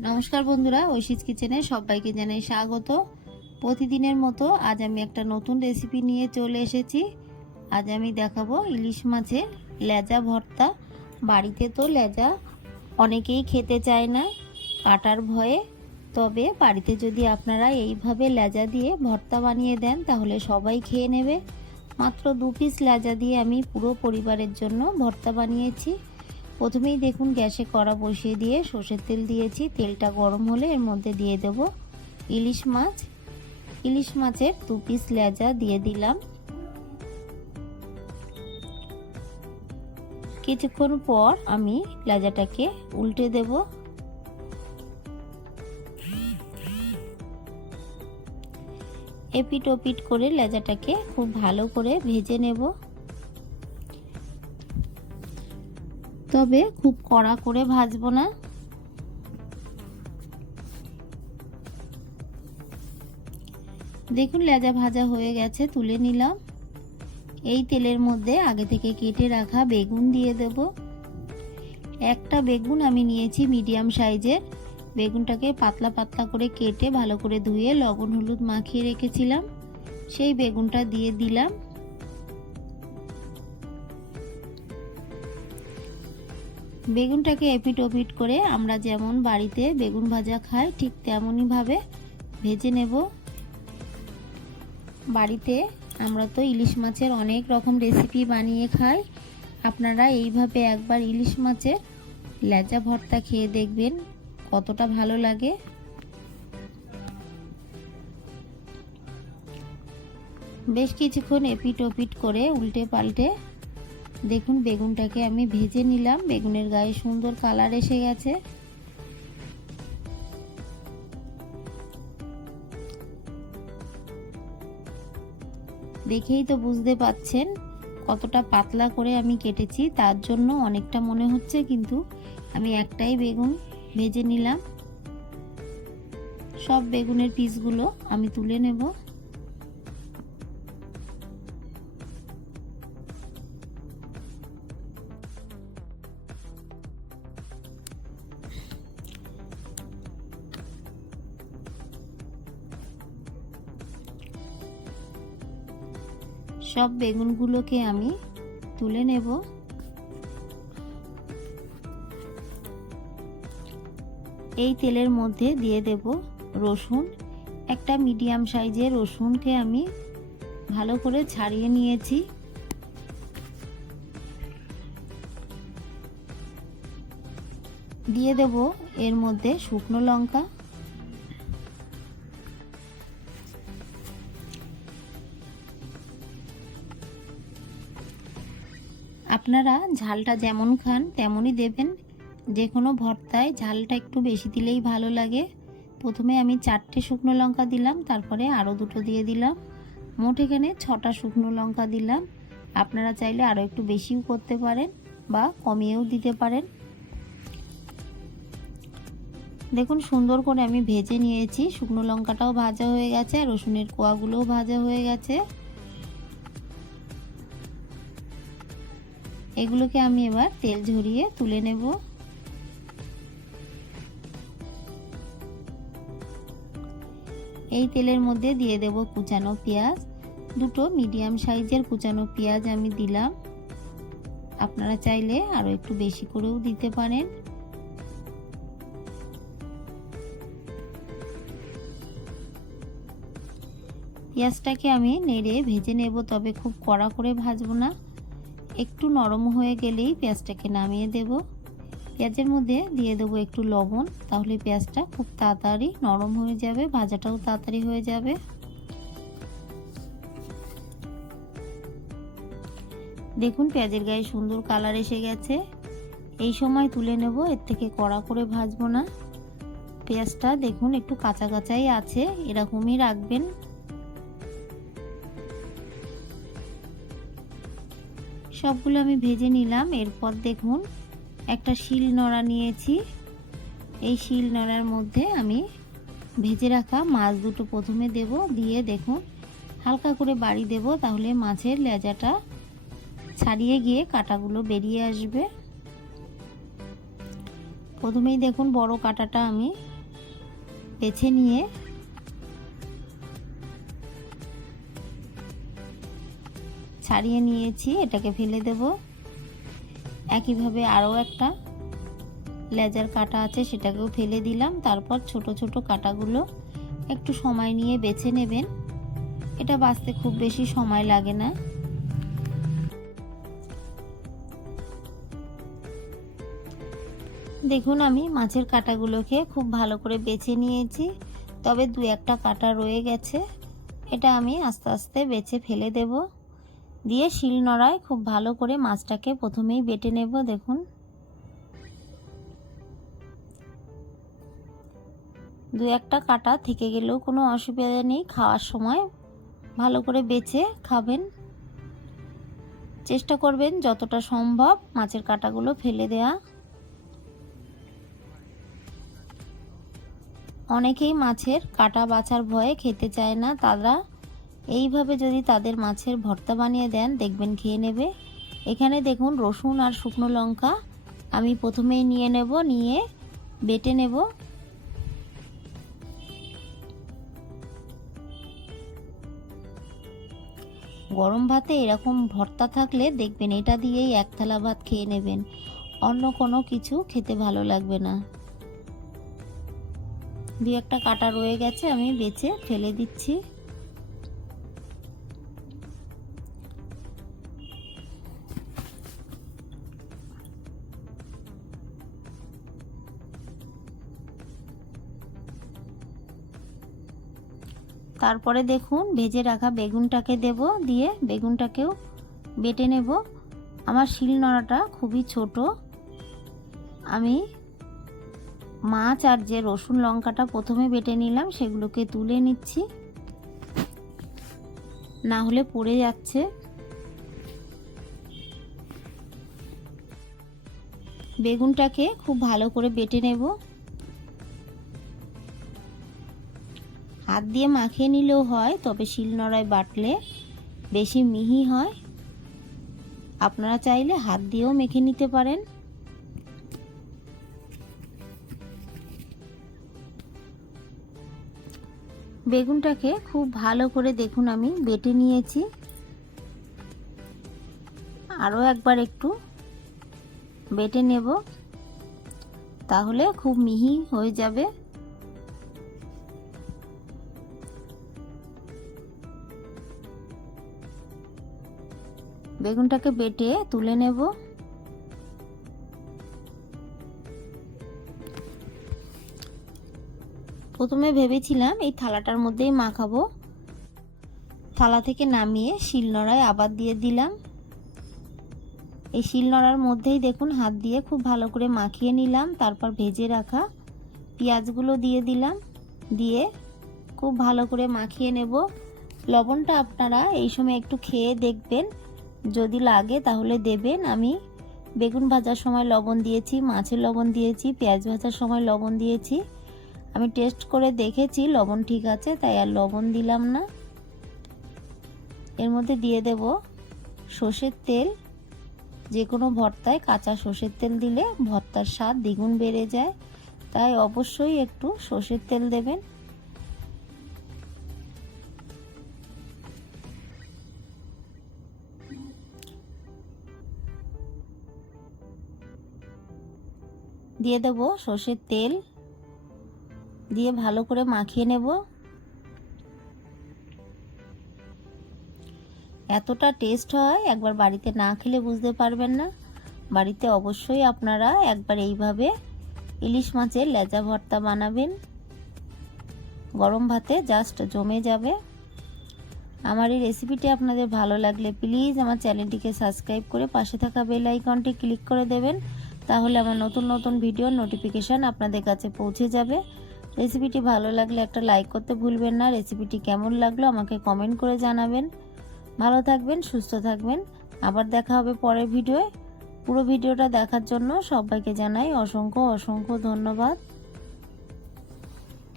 নমস্কার বন্ধুরা ঐশিস কিচেনে সবাইকে জানাই স্বাগত। প্রতিদিনের মতো আজ আমি একটা নতুন রেসিপি নিয়ে চলে এসেছি। আজ আমি দেখাবো ইলিশ মাছের লেজা ভর্তা। বাড়িতে তো লেজা অনেকেই খেতে চায় না, কাটার ভয়ে। তবে বাড়িতে যদি আপনারা এইভাবে লেজা দিয়ে ভর্তা বানিয়ে দেন, তাহলে সবাই খেয়ে নেবে। মাত্র দু পিস লেজা দিয়ে আমি পুরো পরিবারের জন্য ভর্তা বানিয়েছি। প্রথমেই দেখুন গ্যাসে কড়া বসিয়ে দিয়ে সর্ষের তেল দিয়েছি। তেলটা গরম হলে এর মধ্যে দিয়ে দেব ইলিশ মাছ। ইলিশ মাছের দু পিস লেজা দিয়ে দিলাম। কিছুক্ষণ পর আমি লেজাটাকে উল্টে দেব। এপিট ওপিট করে লেজাটাকে খুব ভালো করে ভেজে নেব। তবে খুব কড়া করে ভাজবো না। দেখুন লেজা ভাজা হয়ে গেছে, তুলে নিলাম। এই তেলের মধ্যে আগে থেকে কেটে রাখা বেগুন দিয়ে দেব। একটা বেগুন আমি নিয়েছি মিডিয়াম সাইজের বেগুনটাকে পাতলা পাতলা করে কেটে ভালো করে ধুয়ে লবণ হলুদ মাখিয়ে রেখেছিলাম। সেই বেগুনটা দিয়ে দিলাম। বেগুনটাকে এপিট ওপিট করে আমরা যেমন বাড়িতে বেগুন ভাজা খাই, ঠিক তেমনইভাবে ভেজে নেব। বাড়িতে আমরা তো ইলিশ মাছের অনেক রকম রেসিপি বানিয়ে খাই। আপনারা এইভাবে একবার ইলিশ মাছের লেজা ভর্তা খেয়ে দেখবেন কতটা ভালো লাগে। বেশ কিছুক্ষণ এপিট ওপিট করে উল্টে পাল্টে দেখুন, বেগুনটাকে আমি ভেজে নিলাম। বেগুনের গায়ে সুন্দর কালার এসে গেছে। দেখেই তো বুঝতে পাচ্ছেন কতটা পাতলা করে আমি কেটেছি, তার জন্য অনেকটা মনে হচ্ছে, কিন্তু আমি একটাই বেগুন ভেজে নিলাম। সব বেগুনের পিসগুলো আমি তুলে নেব। সব বেগুনগুলোকে আমি তুলে নেব। এই তেলের মধ্যে দিয়ে দেব রসুন। একটা মিডিয়াম সাইজের রসুনকে আমি ভালো করে ছাড়িয়ে নিয়েছি। দিয়ে দেব এর মধ্যে শুকনো লঙ্কা। আপনারা ঝালটা যেমন খান, তেমনই দেবেন। যে কোনো ভর্তায় ঝালটা একটু বেশি দিলেই ভালো লাগে। প্রথমে আমি চারটে শুকনো লঙ্কা দিলাম, তারপরে আরও দুটো দিয়ে দিলাম। মোট এখানে ছটা শুকনো লঙ্কা দিলাম। আপনারা চাইলে আরও একটু বেশিও করতে পারেন বা কমিয়েও দিতে পারেন। দেখুন, সুন্দর করে আমি ভেজে নিয়েছি। শুকনো লঙ্কাটাও ভাজা হয়ে গেছে, আর রসুনের কোয়াগুলোও ভাজা হয়ে গেছে। এগুলোকে আমি এবার তেল ঝরিয়ে তুলে নেব। এই তেলের মধ্যে দিয়ে দেব কুচানো পেঁয়াজ। দুটো মিডিয়াম সাইজের কুচানো পেঁয়াজ আমি দিলাম। আপনারা চাইলে আরও একটু বেশি করেও দিতে পারেন। পেঁয়াজটাকে আমি নেড়ে ভেজে নেব, তবে খুব কড়া করে ভাজবো না। একটু নরম হয়ে গেলেই পেঁয়াজটাকে নামিয়ে দেব। পেঁয়াজের মধ্যে দিয়ে দেবো একটু লবণ, তাহলে পেঁয়াজটা খুব তাড়াতাড়ি নরম হয়ে যাবে, ভাজাটাও তাড়াতাড়ি হয়ে যাবে। দেখুন, পেঁয়াজের গায়ে সুন্দর কালার এসে গেছে। এই সময় তুলে নেব, এর থেকে কড়া করে ভাজবো না। পেঁয়াজটা দেখুন একটু কাঁচা কাঁচাই আছে, এরকমই রাখবেন। সবগুলো আমি ভেজে নিলাম। এরপর দেখুন, একটা শিল নড়া নিয়েছি। এই শিল নড়ার মধ্যে আমি ভেজে রাখা মাছ দুটো প্রথমে দেব, দিয়ে দেখুন, হালকা করে বাড়ি দেব, তাহলে মাছের লেজাটা ছাড়িয়ে গিয়ে কাটাগুলো বেরিয়ে আসবে। প্রথমেই দেখুন, বড় কাঁটাটা আমি বেছে নিয়ে ছাড়িয়ে নিয়েছি, এটাকে ফেলে দেব। একইভাবে আরও একটা লেজার কাটা আছে, সেটাকেও ফেলে দিলাম। তারপর ছোট ছোট কাটাগুলো একটু সময় নিয়ে বেছে নেবেন। এটা বাঁচতে খুব বেশি সময় লাগে না। দেখুন, আমি মাছের কাটাগুলোকে খুব ভালো করে বেছে নিয়েছি। তবে দু একটা কাটা রয়ে গেছে। এটা আমি আস্তে আস্তে বেছে ফেলে দেব। দিয়ে শিল নড়ায় খুব ভালো করে মাছটাকে প্রথমেই বেটে নেব, দেখুন। দু একটা কাটা থেকে গেলেও কোনো অসুবিধা নেই, খাওয়ার সময় ভালো করে বেছে খাবেন। চেষ্টা করবেন যতটা সম্ভব মাছের কাটাগুলো ফেলে দেয়া। অনেকেই মাছের কাটা বাছার ভয়ে খেতে চায় না, তারা এইভাবে যদি তাদের মাছের ভর্তা বানিয়ে দেন, দেখবেন খেয়ে নেবে। এখানে দেখুন, রসুন আর শুকনো লঙ্কা আমি প্রথমেই নিয়ে নেব, নিয়ে বেটে নেব। গরম ভাতে এরকম ভর্তা থাকলে দেখবেন এটা দিয়েই এক থালা ভাত খেয়ে নেবেন। অন্য কোনো কিছু খেতে ভালো লাগবে না। দু একটা কাটা রয়ে গেছে, আমি বেছে ফেলে দিচ্ছি। তারপরে দেখুন, ভেজে রাখা বেগুনটাকে দেব দিয়ে বেগুনটাকেও বেটে নেব। আমার শিল নোড়াটা খুবই ছোট। আমি মাছ আর যে রসুন লঙ্কাটা প্রথমে বেটে নিলাম, সেগুলোকে তুলে নিচ্ছি। না হলে পড়ে যাচ্ছে। বেগুনটাকে খুব ভালো করে বেটে নেব। হাত দিয়ে মাখিয়ে নিলেও হয়, তবে শিলনোড়ায় বাটলে বেশি মিহি হয়। আপনারা চাইলে হাত দিয়েও মেখে নিতে পারেন। বেগুনটাকে খুব ভালো করে দেখুন, আমি বেটে নিয়েছি। আরও একবার একটু বেটে নেব, তাহলে খুব মিহি হয়ে যাবে। বেগুনটাকে বেটে তুলে নেব। প্রথমে ভেবেছিলাম এই থালাটার মধ্যেই মাখাবো। থালা থেকে নামিয়ে শিলনোড়ায় আবার দিয়ে দিলাম। এই শিলনোড়ার মধ্যেই দেখুন হাত দিয়ে খুব ভালো করে মাখিয়ে নিলাম, তারপর ভেজে রাখা পেঁয়াজগুলো দিয়ে দিলাম। দিয়ে খুব ভালো করে মাখিয়ে নেব। লবণটা আপনারা এই সময় একটু খেয়ে দেখবেন। যদি লাগে তাহলে দেবেন। আমি বেগুন ভাজার সময় লবণ দিয়েছি, মাছের লবণ দিয়েছি, পেঁয়াজ ভাজার সময় লবণ দিয়েছি। আমি টেস্ট করে দেখেছি, লবণ ঠিক আছে, তাই আর লবণ দিলাম না। এর মধ্যে দিয়ে দেব সর্ষের তেল। যে কোনো ভর্তায় কাঁচা সর্ষের তেল দিলে ভর্তার স্বাদ দ্বিগুণ বেড়ে যায়। তাই অবশ্যই একটু সর্ষের তেল দেবেন। দিয়ে দেব সর্ষের তেল। দিয়ে ভালো করে মাখিয়ে নেব। এতটা টেস্ট হয়, একবার বাড়িতে না খেলে বুঝতে পারবেন না। বাড়িতে অবশ্যই আপনারা একবার এইভাবে ইলিশ মাছের লেজা ভর্তা বানাবেন। গরম ভাতে জাস্ট জমে যাবে। আমার এই রেসিপিটি আপনাদের ভালো লাগলে প্লিজ আমার চ্যানেলটিকে সাবস্ক্রাইব করে পাশে থাকা বেল আইকনটি ক্লিক করে দেবেন। তাহলে আমার নতুন নতুন ভিডিওর নোটিফিকেশান আপনাদের কাছে পৌঁছে যাবে। রেসিপিটি ভালো লাগলে একটা লাইক করতে ভুলবেন না। রেসিপিটি কেমন লাগল আমাকে কমেন্ট করে জানাবেন। ভালো থাকবেন, সুস্থ থাকবেন। আবার দেখা হবে পরের ভিডিওয়ে পুরো ভিডিওটা দেখার জন্য সবাইকে জানাই অসংখ্য অসংখ্য ধন্যবাদ।